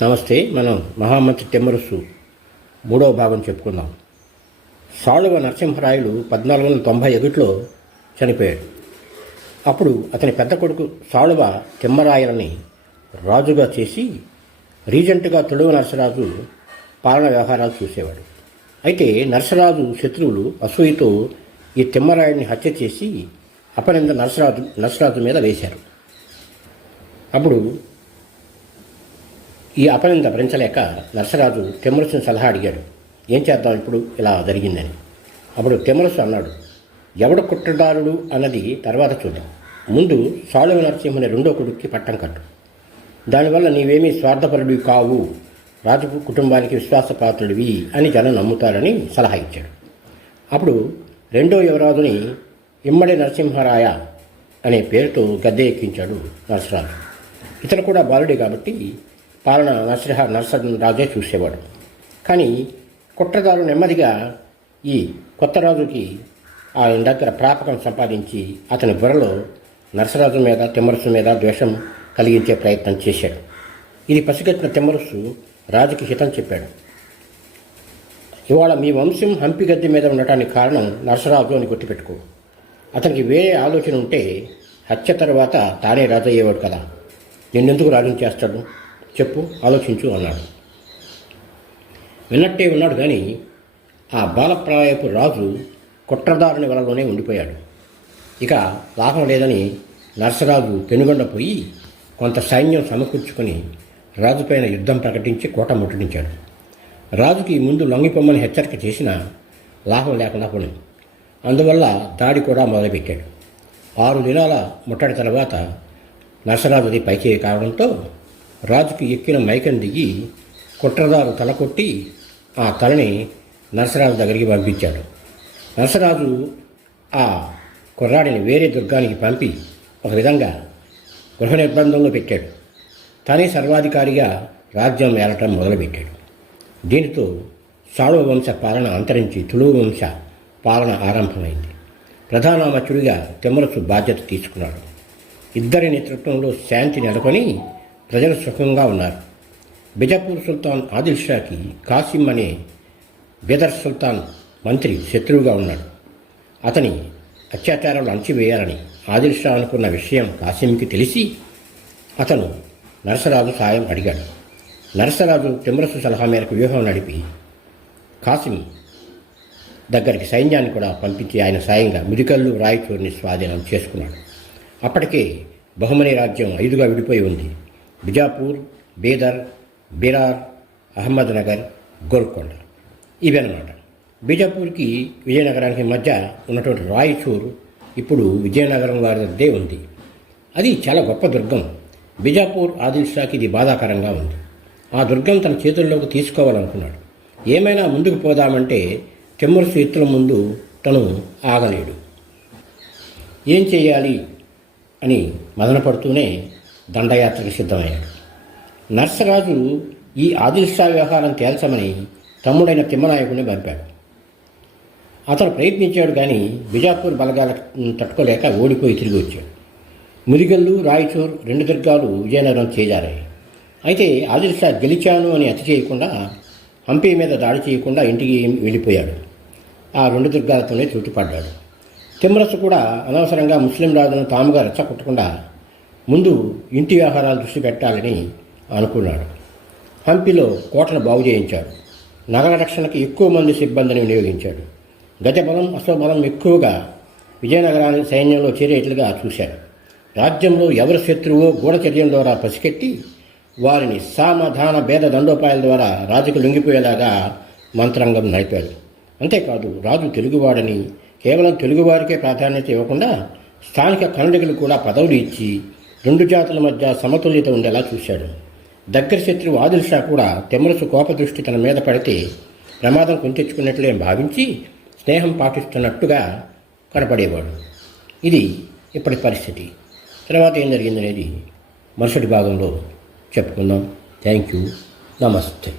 నమస్తే. మనం మహామంత్రి తిమ్మరుసు మూడవ భాగం చెప్పుకుందాం. సాళువ నరసింహరాయుడు 1491లో చనిపోయాడు. అప్పుడు అతని పెద్ద కొడుకు సాళువ తిమ్మరాయలని రాజుగా చేసి రీజెంట్గా తొలువ నరసరాజు పాలన వ్యవహారాలు చూసేవాడు. అయితే నరసరాజు శత్రువులు అసూయతో ఈ తిమ్మరాయుడిని హత్య చేసి అపనింద నరసరాజు మీద వేశారు. అప్పుడు ఈ అపనింద భరించలేక నరసరాజు తిమ్మరుసుని సలహా అడిగాడు, ఏం చేద్దాం ఇప్పుడు ఇలా జరిగిందని. అప్పుడు తిమ్మరుసు అన్నాడు, ఎవడు కుట్రదారుడు అన్నది తర్వాత చూద్దాం, ముందు సాళువ నరసింహుని రెండో కొడుక్కి పట్టం కట్టు, దానివల్ల నీవేమీ స్వార్థపరుడివి కావు, రాజు కుటుంబానికి విశ్వాసపాత్రుడివి అని జనం నమ్ముతారని సలహా ఇచ్చాడు. అప్పుడు రెండో యువరాజుని ఇమ్మడి నరసింహరాయ అనే పేరుతో గద్దె ఎక్కించాడు నరసరాజు. ఇతను కూడా బాలుడే కాబట్టి పాలన నరసరాజే చూసేవాడు. కానీ కుట్రదారు నెమ్మదిగా ఈ కొత్త రాజుకి ఆయన దగ్గర ప్రాపకం సంపాదించి అతని బుర్రలో నరసరాజు మీద తిమ్మరుసు మీద ద్వేషం కలిగించే ప్రయత్నం చేశాడు. ఇది పసిగట్టిన తిమ్మరుసు రాజుకి హితం చెప్పాడు. ఇవాళ మీ వంశం హంపి గద్దె మీద ఉండటానికి కారణం నరసరాజు అని గుర్తుపెట్టుకో. అతనికి వేరే ఆలోచన ఉంటే హత్య తర్వాత తానే రాజు అయ్యేవాడు కదా, నిన్నెందుకు రాజుని చేస్తాడు చెప్పు, ఆలోచించు అన్నాడు. విన్నట్టే ఉన్నాడు కానీ ఆ బాలప్రాయపు రాజు కుట్రదారుని వలలోనే ఉండిపోయాడు. ఇక లాభం లేదని నరసరాజు పెనుగొండపోయి కొంత సైన్యం సమకూర్చుకొని రాజుపైన యుద్ధం ప్రకటించి కోట ముట్టడించాడు. రాజుకి ముందు లొంగిపోమ్మని హెచ్చరిక చేసినా లాభం లేకుండా పోయింది. అందువల్ల దాడి కూడా మొదలుపెట్టాడు. 6 దినాల ముట్టడి తర్వాత నరసరాజుది పైచేయి కావడంతో రాజుకి ఎక్కిన మైకం దిగి కుట్రదారు తల కొట్టి ఆ తలని నరసరాజు దగ్గరికి పంపించాడు. నరసరాజు ఆ కుర్రాడిని వేరే దుర్గానికి పంపి ఒక విధంగా గృహ నిర్బంధంలో పెట్టాడు. తానే సర్వాధికారిగా రాజ్యం ఏలటం మొదలుపెట్టాడు. దీనితో సాళువ వంశ పాలన అంతరించి తుళువ వంశ పాలన ఆరంభమైంది. ప్రధానామచుడిగా తిమ్మరుసు బాధ్యత తీసుకున్నాడు. ఇద్దరి నేతృత్వంలో శాంతి నెలకొని ప్రజలు సుఖంగా ఉన్నారు. బిజాపూర్ సుల్తాన్ ఆదిల్ షాకి కాసిం అనే బెదర్ సుల్తాన్ మంత్రి శత్రువుగా ఉన్నాడు. అతని అత్యాచారాలు అణచివేయాలని ఆదిల్ షా అనుకున్న విషయం కాసింకి తెలిసి అతను నరసరాజు సాయం అడిగాడు. నరసరాజు తిమ్మరుసు సలహా మేరకు వ్యూహం నడిపి కాసిం దగ్గరికి సైన్యాన్ని కూడా పంపించి ఆయన సాయంగా మిడికల్లు రాయచూరిని స్వాధీనం చేసుకున్నాడు. అప్పటికే బహుమని రాజ్యం 5గా విడిపోయి ఉంది. బిజాపూర్, బీదర్, బిరార్, అహ్మద్నగర్, గోల్కొండ ఇవన్నమాట. బిజాపూర్కి విజయనగరానికి మధ్య ఉన్నటువంటి రాయచూర్ ఇప్పుడు విజయనగరం వారిదే ఉంది. అది చాలా గొప్ప దుర్గం. బిజాపూర్ ఆదిల్ షాకి ఇది బాధాకరంగా ఉంది. ఆ దుర్గం తన చేతుల్లోకి తీసుకోవాలనుకున్నాడు. ఏమైనా ముందుకు పోదామంటే తిమ్మరుసు ఎత్తుల ముందు తను ఆగలేడు. ఏం చేయాలి అని మదనపడుతూనే దండయాత్రకు సిద్ధమయ్యాడు. నరసరాజు ఈ ఆదిల్ షా వ్యవహారం తేల్చమని తమ్ముడైన తిమ్మనాయకుడిని పంపాడు. అతను ప్రయత్నించాడు కానీ బిజాపూర్ బలగాల తట్టుకోలేక ఓడిపోయి తిరిగి వచ్చాడు. ముదిగల్లు, రాయచూర్ 2 దుర్గాలు విజయనగరం చేజారాయి. అయితే ఆదిల్ షా గెలిచాను అని అతి చేయకుండా హంపి మీద దాడి చేయకుండా ఇంటికి వెళ్ళిపోయాడు. ఆ 2 దుర్గాలతోనే తృప్తిపడ్డాడు. తిమ్మరసు కూడా అనవసరంగా ముస్లిం రాజును తాముగా రెచ్చగొట్టకుండా ముందు ఇంటి వ్యవహారాలు దృష్టి పెట్టాలని అనుకున్నాడు. హంపిలో కోటను బాగు చేయించాడు. నగర రక్షణకు ఎక్కువ మంది సిబ్బందిని వినియోగించాడు. గజబలం, అశ్వబలం ఎక్కువగా విజయనగరాన్ని సైన్యంలో చేరేట్లుగా చూశాడు. రాజ్యంలో ఎవరి శత్రువో గూఢచర్యం ద్వారా పసికెట్టి వారిని సామధాన భేద దండోపాయాల ద్వారా రాజుకు లొంగిపోయేలాగా మంత్రాంగం నడిపాడు. అంతేకాదు రాజు తెలుగువాడని కేవలం తెలుగువారికే ప్రాధాన్యత ఇవ్వకుండా స్థానిక కన్నడిగులు కూడా పదవులు ఇచ్చి 2 జాతుల మధ్య సమతుల్యత ఉండేలా చూశాడు. దగ్గర శత్రువు ఆదిల్ షా కూడా తిమ్మరుసు కోపదృష్టి తన మీద పడితే ప్రమాదం కొని తెచ్చుకున్నట్లే భావించి స్నేహం పాటిస్తున్నట్టుగా కనపడేవాడు. ఇది ఇప్పటి పరిస్థితి. తర్వాత ఏం జరిగిందనేది మరుసటి భాగంలో చెప్పుకుందాం. Thank you. నమస్తే.